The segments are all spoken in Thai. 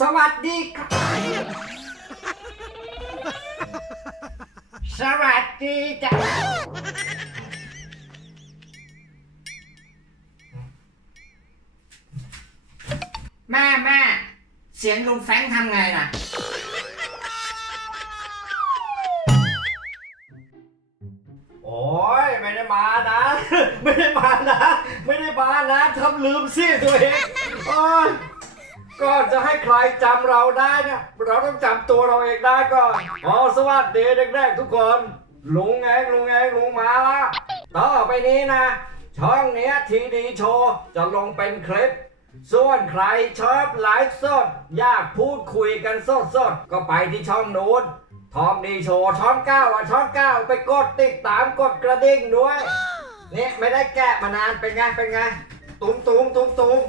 สวัสดีครับ สวัสดีจ้ะแม่แม่เสียงลุงแฟรงค์ทำไงน่ะ โอ้ยไม่ได้มานะ ไม่ได้มานะ ไม่ได้มานะทำลืมสิตัวเองโอ้ย ก่อนจะให้ใครจำเราได้เนี่ยเราต้องจำตัวเราเองได้ก่อนอ๋อสวัสดีเด็กๆทุกคนลุงเองลุงเองลุงมาละต่อไปนี้นะ ช่องเนี้ยทีดีโชว์จะลงเป็นคลิป ส่วนใครชอบไลฟ์สด อยากพูดคุยกันสดๆก็ไปที่ช่องนู้นทอมดีโชว์ช่องเก้าอะช่องเก้าไปกดติดตามกดกระดิ่งด้วย นี่ไม่ได้แกะมานานเป็นไงเป็นไง ตุ้มตุ้มตุ้มตุ้ม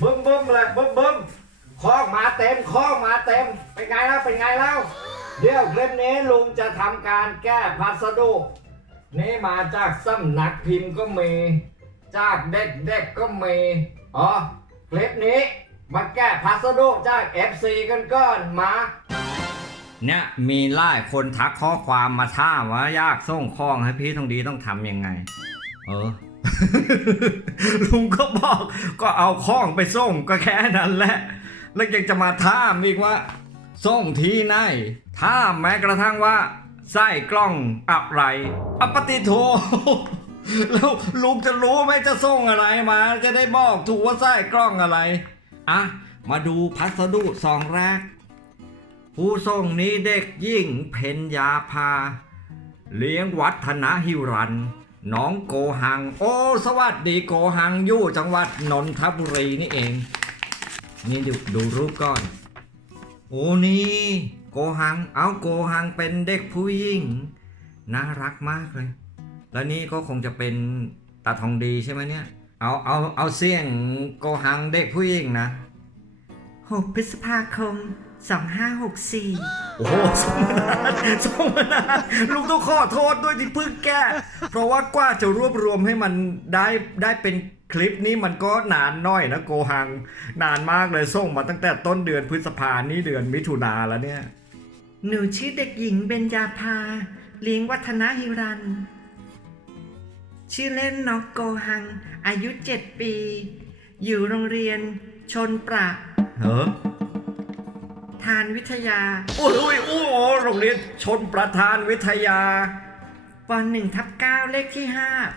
บึ้มบึ้มเลยบึ้มบึ้ม ข้องมาเต็มข้องมาเต็ม เป็นไงแล้วเป็นไงแล้วเดี๋ยวคลิปนี้ลุงจะทำการแก้พัสดุ นี่มาจากสำนักพิมพ์ก็มี จากเด็กๆกก็มี อ๋อ คลิปนี้มาแก้พัสดุจาก FC กันก่อนมา เนี่ยมีหลายคนทักข้อความมาถามว่ายากส่งข้องให้พี่ทองดีต้องทำยังไง เออ ลุงก็บอกก็เอาข้องไปส่งก็แค่นั้นแหละ แล้วยังจะมาถามอีกว่าส่งที่ไหนถ้ามแม้กระทั่งว่าไส้กล้องอะไรอปฏิโทแล้วลุงจะรู้ไหมจะส่งอะไรมา จะได้บอกถูกว่าไส้กล้องอะไรอะมาดูพัสดุซองแรก ผู้ส่งนี้เด็กยิ่งเพนยาพา เลี้ยงวัฒนหิรันน้องโกหัง โอ้ สวัสดีโกหังอยู่จังหวัดนนทบุรีนี่เอง นี่ดูดูรูปก่อน โอ้นี่โกหัง เอาโกหังเป็นเด็กผู้หญิง น่ารักมากเลย แล้วนี่ก็คงจะเป็นตาทองดีใช่ไหมเนี่ย เอาเอาเอาเสียงโกหังเด็กผู้หญิงนะ 6 พฤษภาคม 2564โอ้โหส่งมานานส่งมานานลุงต้องขอโทษด้วยที่เพิ่งแก้ เพราะว่ากว่าจะรวบรวมให้มันได้ได้เป็นคลิปนี้มันก็นานหน่อยนะโกหัง นานมากเลยส่งมาตั้งแต่ต้นเดือนพฤษภานี่เดือนมิถุนาแล้วเนี่ย หนูชื่อเด็กหญิงเบญญาภา เลี้ยงวัฒนหิรัน ชื่อเล่นนกโกหัง อายุ7ปี อยู่โรงเรียนชนประเฮ้อ ทานวิทยาโอ้ยโอ้โหโรงเรียนชนประธานวิทยาป .1 ทับ9เลขที่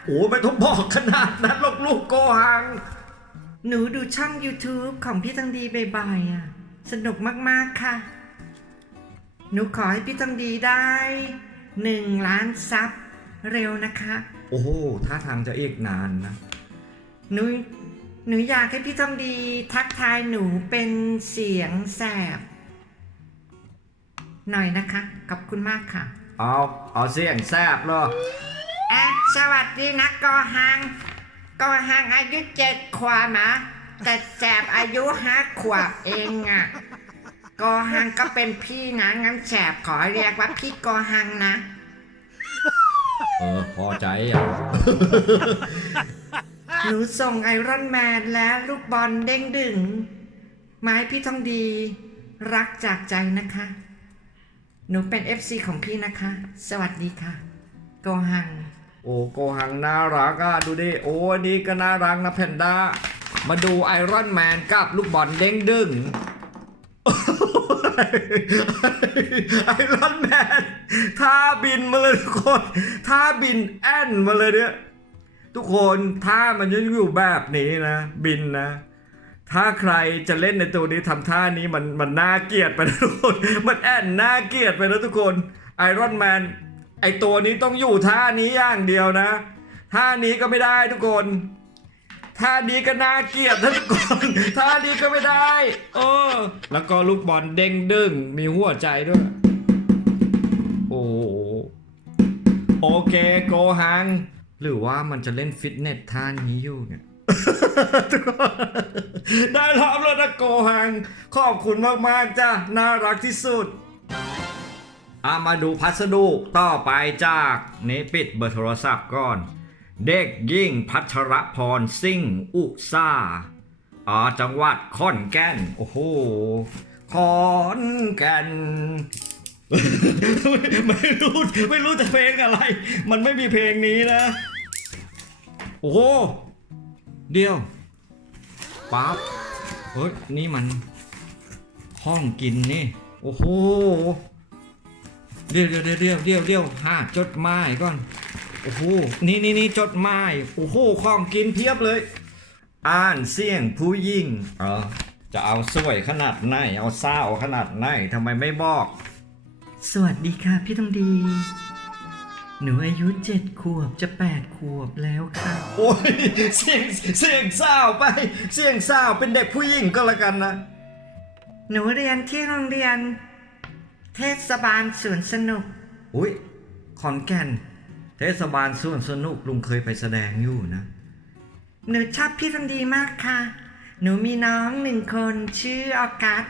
โอ้ไม่ต้องบอกขนาดนั้นหรอกลูกโกหัง5หนูดูช่อง YouTube ของพี่ตังดีบ่อยๆอะ สนุกมากๆค่ะ หนูขอให้พี่ตังดีได้1ล้านซับเร็วนะคะ โอ้โหท่าทางจะอีกนานนะ หนูหนูอยากให้พี่ทองดีทักทายหนูเป็นเสียงแสบ หน่อยนะคะ ขอบคุณมากค่ะ เอาเอาเสียงแซบเหรออะสวัสดีนะกอหังกอหังอายุเจ็ดขวบนะแต่แสบอายุห้าขวบเองอะกอหังก็เป็นพี่นะงั้นแสบขอเรียกว่าพี่กอหังนะ เออพอใจอะหนูส่งไอรอนแมนและลูกบอลเด้งดึงมาให้พี่ทองดี รักจากใจนะคะ หนูเป็น FC ของพี่นะคะ สวัสดีค่ะ โกหัง โอ้โกหังน่ารักอะดูดิ โอ้อันนี่ก็น่ารักนะแพนด้า มาดูไอรอนแมนกับลูกบอลเด้งดึงไอรอนแมนท่าบินมาเลยทุกคนท่าบินแอนมาเลยเนี่ยทุกคนท่ามันจะอยู่แบบนี้นะ บินนะ ถ้าใครจะเล่นในตัวนี้ทำท่านี้มันมันน่าเกลียดไปนะทุกคน มันแอนน่าเกลียดไปนะทุกคนไอรอนแมนไอตัวนี้ต้องอยู่ท่านี้อย่างเดียวนะท่านี้ก็ไม่ได้ทุกคนท่านี้ก็น่าเกลียดนะทุกคนท่านี้ก็ไม่ได้เออแล้วก็ลูกบอลเด้งดึงมีหัวใจด้วย โอ้โอเคโกหัง หรือว่ามันจะเล่นฟิตเนสท่านี้อยู่เนี่ย ทุกคนได้รับแล้วนะโกหัง ขอบคุณมากๆจ้าน่ารักที่สุดอามาดูพัสดุต่อไปจากนี้ปิดเบอร์โทรศัพท์ก่อน เด็กยิ่งพัชรพรซิ่งอุซ่าอาจังหวัดขอนแก่น โอ้โหขอนแก่นไม่รู้ไม่รู้จะเพลงอะไร มันไม่มีเพลงนี้นะ โอ้โห เดียวปั๊บเฮ้ยนี่มันห้องกินนี่ โอ้โหเดี๋ยวเดี๋ยวเดี๋ยวเดี๋ยวเดี๋ยวเดี๋ยวหาจดหมายก่อน โอ้โห นี่นี่นี่จดหมาย โอ้โห ของกินเพียบเลย อ่านเสียงผู้ยิ่งเออจะเอาสวยขนาดไหน เอาเศร้าขนาดไหนทำไมไม่บอก สวัสดีค่ะพี่ทองดี หนูอายุเจ็ดขวบจะแปดขวบแล้วค่ะ โอ้ยเสียงเสียงเศร้าไป เสียงเศร้าเป็นเด็กผู้หญิงก็แล้วกันนะ หนูเรียนที่โรงเรียน เทศบาลสวนสนุก อุ้ยขอนแก่น เทศบาลส่วนสนุกลุงเคยไปแสดงอยู่นะ หนูชอบพี่ทองดีมากค่ะ หนูมีน้องหนึ่งคนชื่อออกัส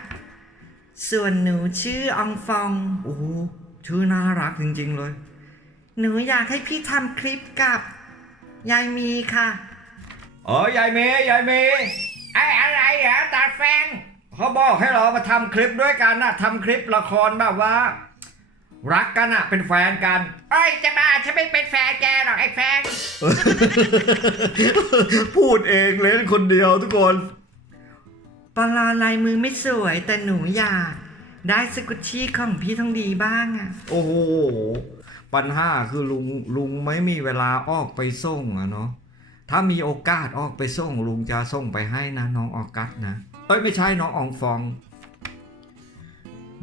ส่วนหนูชื่ออองฟอง โอ้โหชื่อน่ารักจริง ๆ เลย หนูอยากให้พี่ทำคลิปกับยายมีค่ะ อ๋อยายเมย์ยายเมย์ไอ้อะไรเหรอตาแฟงเขาบอกให้เรามาทำคลิปด้วยกันนะทำคลิปละครแบบว่า รักกันอะเป็นแฟนกันเอ้ยจะมาฉันไม่เป็นแฟนแกหรอกไอ้แฟงพูดเองเล่นคนเดียวทุกคนปลาลายมือไม่สวยแต่หนูอยาก ได้สกุชชี่ของพี่ทองดีบ้างอะโอ้โห ปัญหาคือลุงลุงไม่มีเวลาออกไปส่งอะเนาะถ้ามีโอกาสออกไปส่งลุงจะส่งไปให้นะน้องออกัสนะเอ้ยไม่ใช่น้องอองฟอง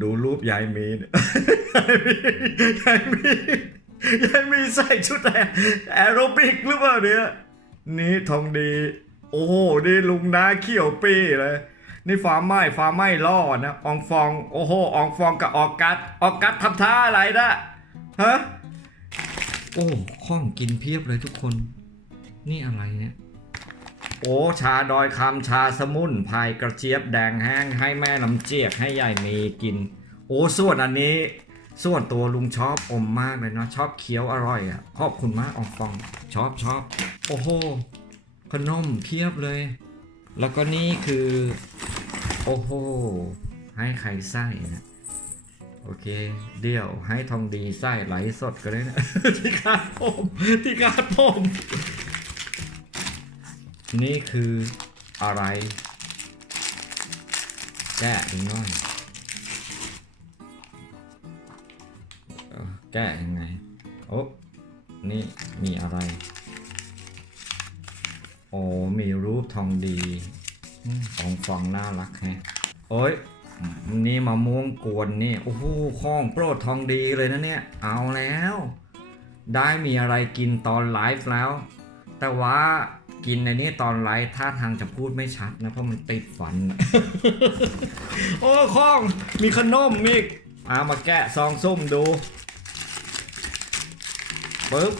ดูรูปยายมีนยยายมียายมีใส่ชุดแอแอโรบิกหรือเปล่าเนี่ยนี่ทองดี โอ้โหนี่ลุงนาเขียวปีเลยนี่ฟ้าไหม้ฟ้าไหม้ล่อนะอองฟอง โอ้โหอองฟองกับออกัสออกัสทำท่าอะไรนะฮะ โอ้ข้องกินเพียบเลยทุกคน นี่อะไรเนี่ย โอ้ชาดอยคำชาสมุนไพรกระเจี๊ยบแดงแห้งให้แม่ลำเจียกให้ยายมีกิน โอ้ส่วนอันนี้ ส่วนตัวลุงชอบอมมากเลยเนาะชอบเคี้ยวอร่อยอะขอบคุณมากอองฟองชอบชอบโอ้โหขนมเพียบเลย แล้วก็นี่คือ โอ้โหให้ใครไส้นะ โอเค เดี๋ยวให้ทองดีไส้ไหลสดก็ได้นะที่คาดผมที่คาดผมนี่คืออะไรแกะดูหน่อยเอ่อแกะยังไง โอ้นี่มีอะไร โอ้มีรูปทองดีอืมของฟองน่ารักแฮะ โอ้ย นี่มะม่วงกวนนี่โอ้โหข้องโปรดทองดีเลยนะเนี่ย เอาแล้ว ได้มีอะไรกินตอนไลฟ์แล้ว แต่ว่ากินในนี้ตอนไลฟ์ท่าทางจะพูดไม่ชัดนะ เพราะมันติดฟัน โอ้ข้องมีขนมอีกเอามาแกะซองส้มดูปึ๊บ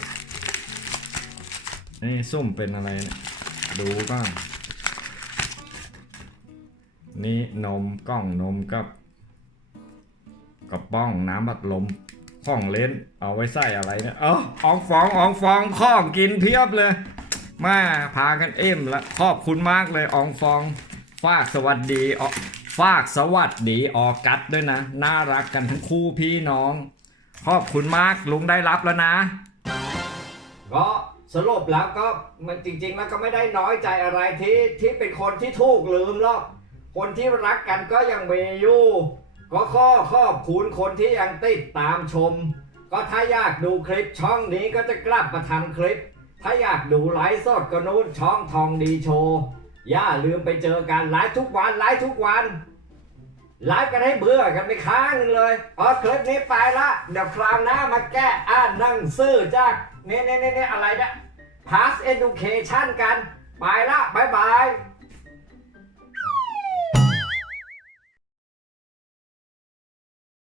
นี่ส้มเป็นอะไรเนี่ยดูก่อน นี่นมกล่องนมกับกระป้องน้ำบัดลมของเล่นเอาไว้ใส่อะไรเนี่ยเอออองฟองอองฟองของกินเพียบเลย มาพากันเอ็มละขอบคุณมากเลยอองฟอง ฝากสวัสดีออฝากสวัสดีออกัสด้วยนะ น่ารักกันทั้งคู่พี่น้อง ขอบคุณมากลุงได้รับแล้วนะก็สรุปแล้วก็มันจริงๆแล้วก็ไม่ได้น้อยใจอะไรที่ที่เป็นคนที่ถูกลืมหรอก คนที่รักกันก็ยังมีอยู่ก็ข้อขอบคุณคนที่ยังติดตามชม ก็ถ้าอยากดูคลิปช่องนี้ก็จะกลับมาทำคลิป ถ้าอยากดูไลฟ์สดก็นู้นช่องทองดีโชว์อย่าลืมไปเจอกันไลฟ์ทุกวันไลฟ์ทุกวันไลฟ์กันให้เบื่อกันไปค้างหนึ่งเลยอ๋อคลิปนี้ไปละเดี๋ยวคราวหน้ามาแก้อ่านหนังสือจากเน่เน่เน่อะไรนะ Pass Education กัน ไปละบายบาย